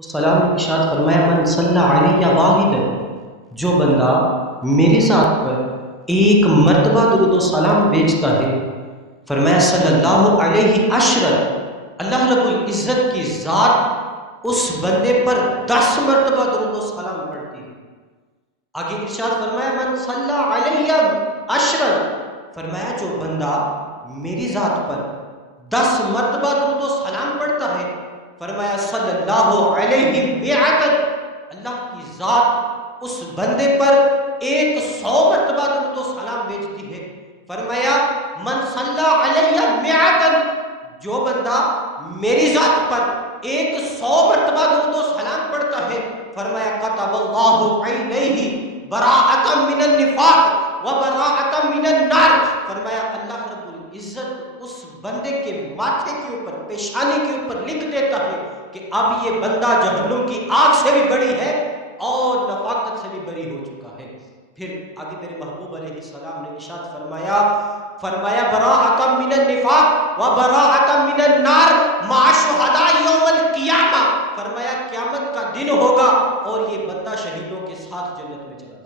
السلام نے ارشاد فرمایا من صلی علیہ واحد، جو بندہ میری ذات پر ایک مرتبہ درود و سلام بھیجتا ہے، فرمایا صلی اللہ علیہ عشر، اللہ رب العزت کی ذات اس بندے پر 10 مرتبہ درود و سلام پڑھتی ہے۔ آگے ارشاد فرمایا من صلی علیہ عشر، فرمایا جو بندہ میری ذات پر 10 مرتبہ درود و سلام پڑھتا ہے، فرمایا صلی اللہ علیہ وسلم، اللہ کی ذات اس بندے پر 100 مرتبہ درود و سلام بھیجتی ہے۔ فرمایا من صلی علیہ وسلم، جو بندہ میری ذات پر 100 مرتبہ درود و سلام پڑھتا ہے، فرمایا کتب اللہ علیہ براءۃ من النفاق و براءۃ من النار، فرمایا اللہ رب العزت اس بندے کے ماتھے کے اوپر، پیشانی کے اوپر لکھ دیتا ہے کہ اب یہ بندہ جہنم کی آگ سے بھی بڑی ہے اور نفاقت سے بھی بری ہو چکا ہے۔ پھر آگے میرے محبوب علیہ السلام نے ارشاد فرمایا براءۃ من النفاق و براءۃ من النار مع شہداء یوم القیامہ، فرمایا قیامت کا دن ہوگا اور یہ بندہ شہیدوں کے ساتھ جنت میں چلا